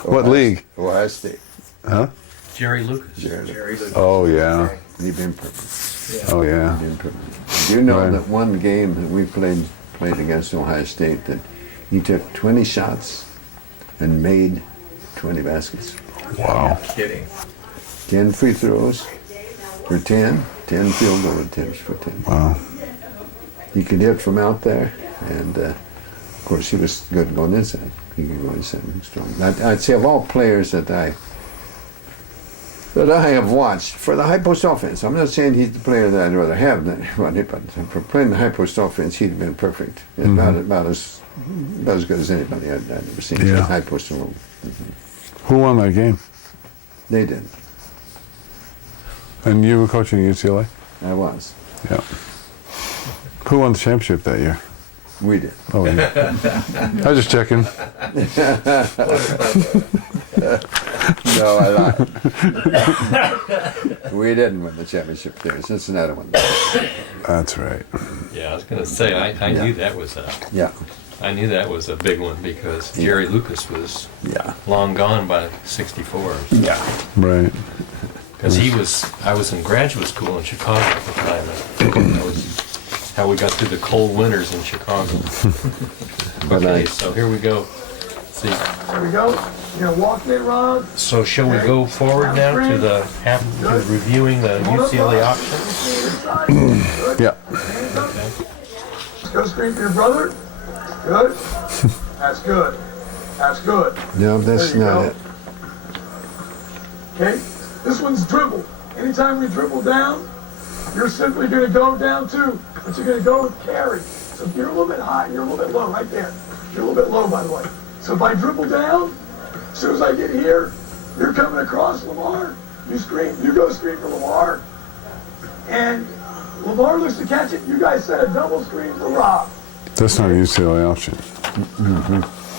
What league? Ohio State. Huh? Jerry Lucas. Jerry Lucas. Oh, yeah. He'd been perfect. Yeah. Oh, yeah. He'd been perfect. Do you know Right. that one game that we played against Ohio State that he took 20 shots and made 20 baskets? Wow. Kidding. 10 free throws for 10, 10 field goal attempts for 10. Wow. He could hit from out there, and of course he was good going inside. He could go inside and strong. I'd say of all players that I have watched for the high post offense, I'm not saying he's the player that I'd rather have than Rodney, but for playing the high post offense, he'd been perfect. About as good as anybody I'd ever seen. Yeah. High post alone. Who won that game? They did. And you were coaching UCLA? I was. Yeah. Who won the championship that year? We did. Oh, yeah. I was just checking. No, I lied. We didn't win the championship there. Cincinnati won. That's right. Yeah, I was going to say I knew that was Yeah. a big one because Jerry Lucas was Yeah. long gone by '64. Yeah. Right. Because I was in graduate school in Chicago at the time. That was how we got through the cold winters in Chicago. Okay, so here we go. See, There we go. You're gonna walk in, Ron. so shall we go forward now to reviewing the UCLA option? Good. Yeah. Hands up. Go scream for your brother. Good. That's good. That's good. No, that's There you not go. it. Okay? This one's dribble. Anytime we dribble down, you're simply going to go down too, but you're going to go with carry. So if you're a little bit high, you're a little bit low right there. You're a little bit low, by the way. So if I dribble down, as soon as I get here, you're coming across Lamar. You scream. You go scream for Lamar. And Lamar looks to catch it. You guys set a double screen for Rob. That's not a UCLA option.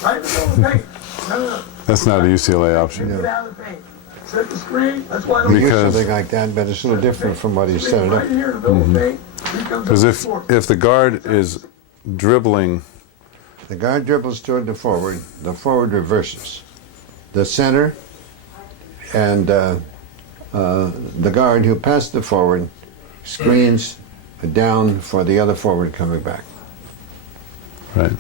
Right in the middle of the paint. No. That's not a UCLA option. Get out of the paint. Set the screen. That's why I don't We used Because- something like that, but it's a little different from what he set it right up. here in the middle of the paint. He comes Because up if the floor. if the guard is dribbling, The guard dribbles toward the forward reverses. The center and the guard who passed the forward screens down for the other forward coming back. right,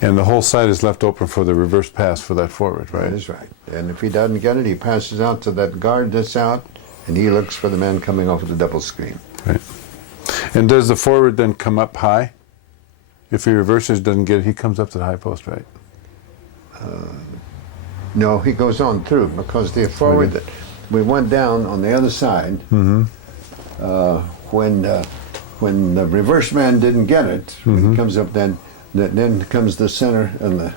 and the whole side is left open for the reverse pass for that forward, That right? is right. And if he doesn't get it, he passes out to that guard that's out, and he looks for the man coming off of the double screen. Right. And does the forward then come up high? If he reverses, doesn't get it, he comes up to the high post, right? No, he goes on through because the forward that we went down on the other side when when the reverse man didn't get it, when he comes up, then comes the center and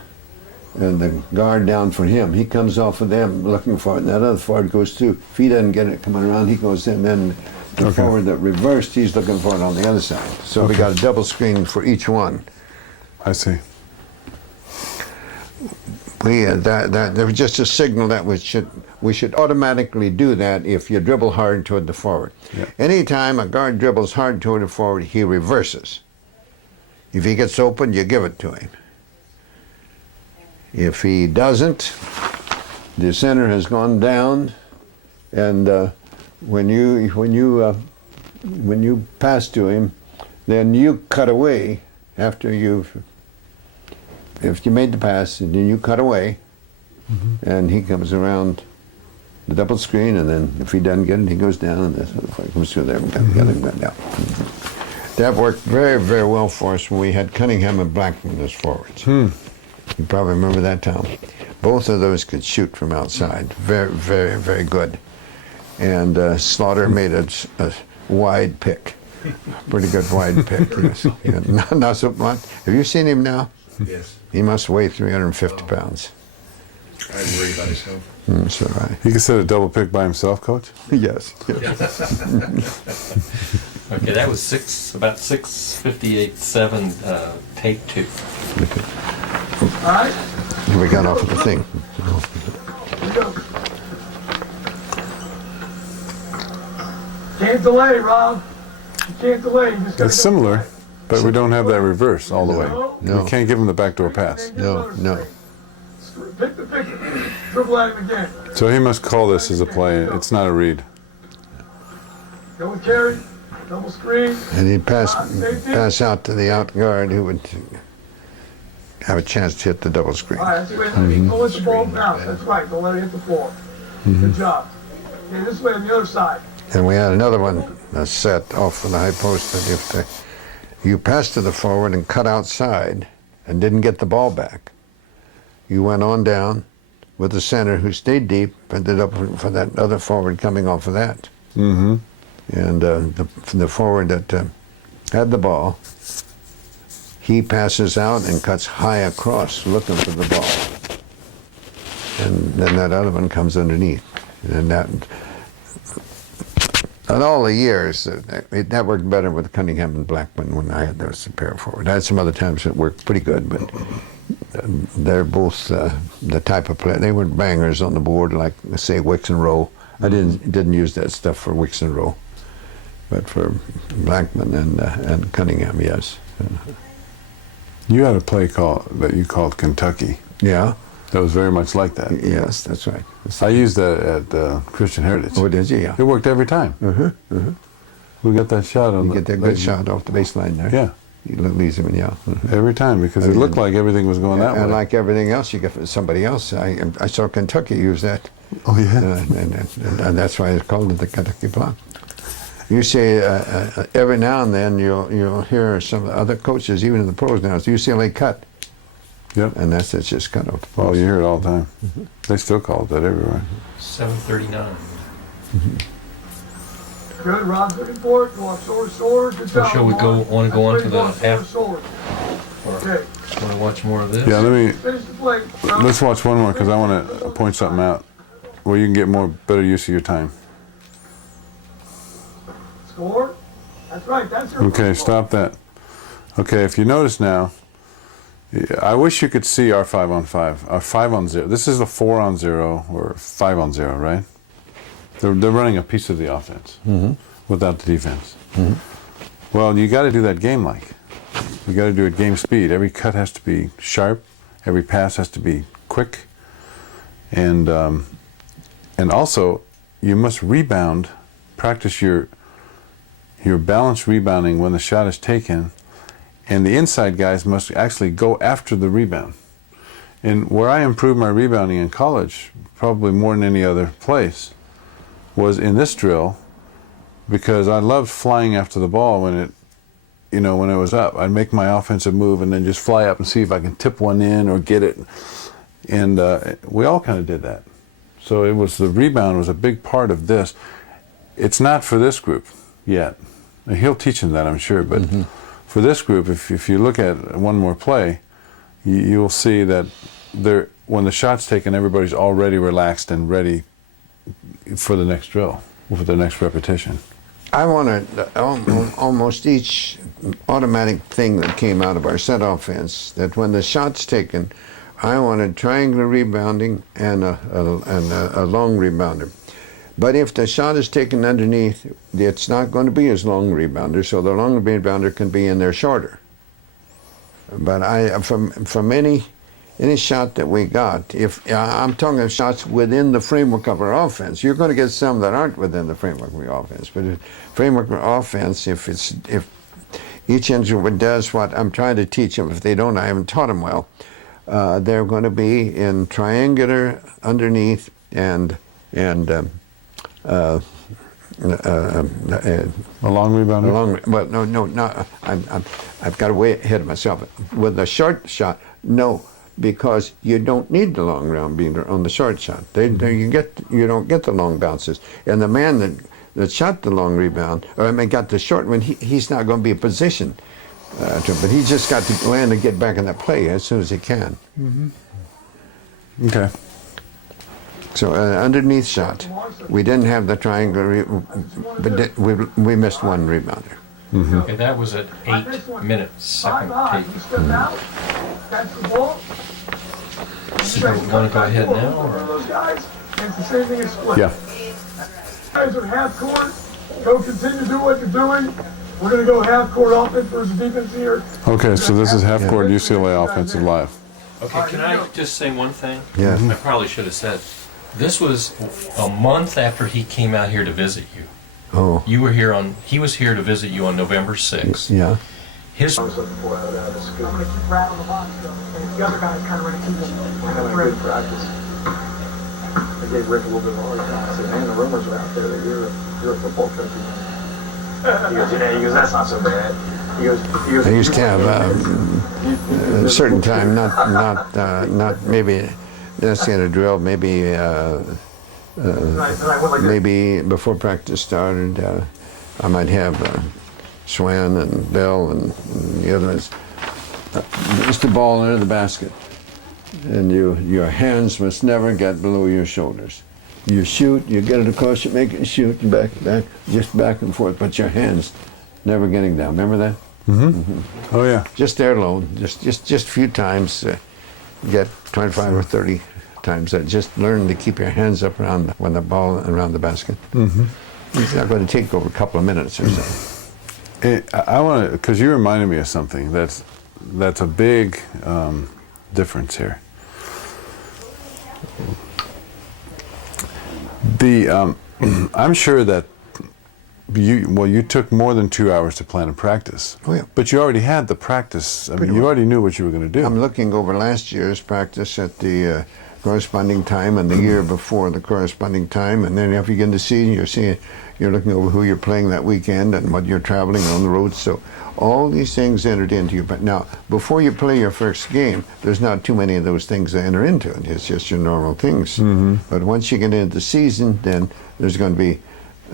the guard down for him. He comes off of them looking for it, and that other forward goes through. If he doesn't get it coming around, he goes in. Then the forward that reversed, he's looking for it on the other side. So we got a double screen for each one. I see. There was just a signal that we should automatically do that if you dribble hard toward the forward. Yeah. Anytime a guard dribbles hard toward the forward, he reverses. If he gets open, you give it to him. If he doesn't, the center has gone down, and when you pass to him, then you cut away after if you made the pass, and then you cut away, and he comes around the double screen, and then if he doesn't get it, he goes down, and he comes through there and got him down. That worked very, very well for us when we had Cunningham and Blackman as forwards. You probably remember that, Tom. Both of those could shoot from outside. Very, very, very good. And Slaughter made a wide pick. Pretty good wide pick. Yes. Yeah, not so much. Have you seen him now? Yes. He must weigh 350 pounds. I worry about himself. That's all right. He can set a double pick by himself, Coach? Yes. Okay, that was about 6:58.7, take 2. All right? We got off of the thing. Here we go. Can't delay, Rob. You can't delay. You just gotta It's go. similar, but we don't have that reverse all the way. No. We can't give him the backdoor pass. No. Pick the pick. Dribble at him again. So he must call this as a play. It's not a read. Go with carry. Double screen. And he'd pass out to the out guard who would have a chance to hit the double screen. All right, that's the way. Don't let the ball bounce. That's right. Don't let it hit the floor. Good job. Okay, this way on the other side. And we had another one set off of the high post that if you passed to the forward and cut outside and didn't get the ball back, you went on down with the center who stayed deep, ended up for that other forward coming off of that. Mm-hmm. And the forward that had the ball, he passes out and cuts high across looking for the ball. And then that other one comes underneath. And that, in all the years, that worked better with Cunningham and Blackman when I had those pair forward. I had some other times that worked pretty good, but they're both the type of player. They were bangers on the board, like, say, Wicks and Rowe. I didn't use that stuff for Wicks and Rowe, but for Blackman and Cunningham, yes. You had a play that you called Kentucky. Yeah. That was very much like that. Yes, that's right. I used that at Christian Heritage. Oh, did you? Yeah. It worked every time. We got that shot on You get that good shot off the baseline there. Yeah. You leaves him in, yeah. Every time, because it looked like everything was going that way. And like everything else you get from somebody else. I saw Kentucky use that. Oh, yeah. And that's why it's called the Kentucky block. You say every now and then you'll hear some other coaches, even in the pros now, it's UCLA cut. Yep. And it's just cut off the post. Oh, you hear it all the time. They still call it that everywhere. 7:39. Good. Rob's looking for it. Go off sword. Good job. shall we want to go on to the half? Sword. Okay. Want to watch more of this? Yeah, Finish the play. let's watch one more because I want to point something out where you can get better use of your time. Score. That's right. That's your Okay, stop that. Okay, if you notice now, I wish you could see our 5-on-5, our 5-on-0. This is a 4-on-0 or 5-on-0, right? They're running a piece of the offense without the defense. Well, you got to do that game-like. You got to do it game speed. Every cut has to be sharp. Every pass has to be quick. And also, you must rebound. Practice your balanced rebounding when the shot is taken. And the inside guys must actually go after the rebound. And where I improved my rebounding in college, probably more than any other place, was in this drill, because I loved flying after the ball when it was up. I'd make my offensive move and then just fly up and see if I can tip one in or get it. And we all kind of did that. So the rebound was a big part of this. It's not for this group yet. He'll teach them that, I'm sure. But for this group, if you look at one more play, you'll see that when the shot's taken, everybody's already relaxed and ready for the next drill, for the next repetition. I wanted almost each automatic thing that came out of our set offense, that when the shot's taken, I wanted triangular rebounding and a long rebounder. But if the shot is taken underneath, it's not going to be as long rebounder, so the long rebounder can be in there shorter. But from any shot that we got, if I'm talking shots within the framework of our offense, you're going to get some that aren't within the framework of the offense. But the framework of offense, if each individual does what I'm trying to teach them, if they don't, I haven't taught them well. They're going to be in triangular underneath and A long rebounder? well, no. I've got way ahead of myself. With the short shot, no, because you don't need the long round beater on the short shot. You don't get the long bounces. And the man that shot the long rebound, got the short one, he's not going to be in position but he's just got to land and get back in that play as soon as he can. Okay. So underneath shot, we didn't have the triangle, but we missed one rebounder. Okay, that was at 8 minutes, second take. You step out, catch the ball. So you want to go ahead now, One of or? those guys, and it's the same thing as split. Yeah. Guys are half court. Go continue to do what you're doing. We're going to go half court offense versus defense here. Okay, so this is half-court UCLA offensive live. Okay, can I just say one thing? Yeah. I probably should have said, this was a month after he came out here to visit you. Oh, He was here to visit you on November 6th. yeah. His, I'm going to keep rattling the box, though. And the other guys kind of ready to keep them. Good practice. I gave Rick a little bit of a hard time. I said, man, the rumors are out there that you're a football coach. He goes, that's not so bad. He goes, I used to have a certain time, not maybe necessarily a drill, maybe before practice started, I might have Swan and Bell and the others. Just the ball under the basket, and your hands must never get below your shoulders. You shoot, you get it across, you make it shoot, and back, just back and forth, but your hands never getting down. Remember that? Oh, yeah. Just there alone, just a few times, get 25 or 30 times that. Just learn to keep your hands up when the ball around the basket. It's not going to take over a couple of minutes or so. I want to, because you reminded me of something that's a big difference here. I'm sure that you took more than 2 hours to plan a practice. Oh, yeah. But you already had the practice. I mean, you already knew what you were going to do. I'm looking over last year's practice at the corresponding time and the year before the corresponding time, and then if you get into season, you're looking over who you're playing that weekend and what you're traveling on the road. So all these things entered into you. But now, before you play your first game, there's not too many of those things that enter into it. It's just your normal things. But once you get into the season, then there's going to be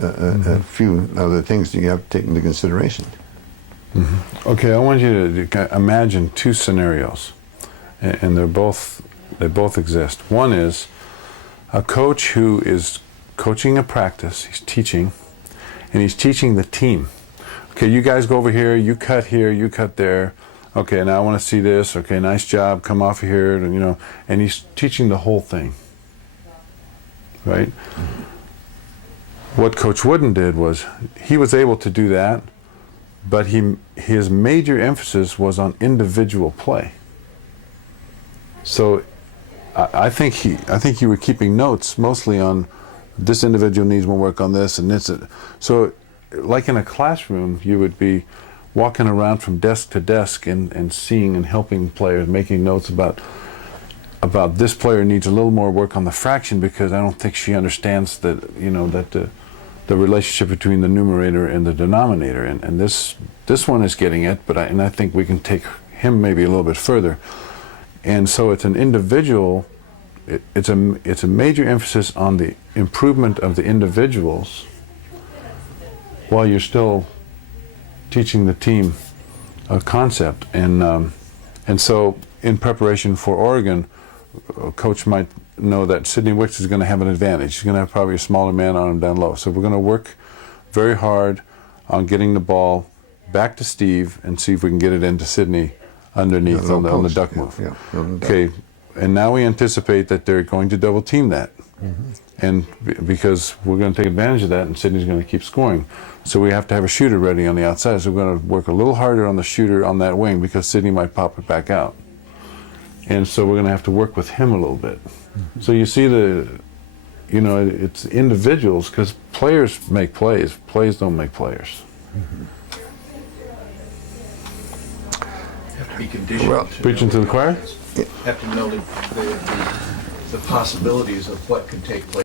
a few other things that you have to take into consideration. Okay, I want you to imagine two scenarios, and they both exist. One is a coach who is coaching a practice, he's teaching, and he's teaching the team. Okay, you guys go over here, you cut there. Okay, now I want to see this. Okay, nice job, come off here, and he's teaching the whole thing, right? What Coach Wooden did was he was able to do that, but his major emphasis was on individual play. So I think you were keeping notes mostly on this individual needs more work on this and this. So like in a classroom, you would be walking around from desk to desk and seeing and helping players, making notes about this player needs a little more work on the fraction because I don't think she understands that the relationship between the numerator and the denominator, and this one is getting it, but I think we can take him maybe a little bit further. And so it's an individual. It's a major emphasis on the improvement of the individuals, while you're still teaching the team a concept, and so in preparation for Oregon, a coach might know that Sidney Wicks is going to have an advantage. He's going to have probably a smaller man on him down low. So we're going to work very hard on getting the ball back to Steve and see if we can get it into Sidney underneath Yeah, on the post. duck move. Yeah, on the duck. Okay, and now we anticipate that they're going to double team that. And because we're going to take advantage of that, and Sidney's going to keep scoring. So we have to have a shooter ready on the outside. So we're going to work a little harder on the shooter on that wing because Sidney might pop it back out. And so we're going to have to work with him a little bit. So you see it's individuals, because players make plays. Plays don't make players. Have to be conditioned. Well, Preaching to the choir? Have to know the possibilities of what can take place.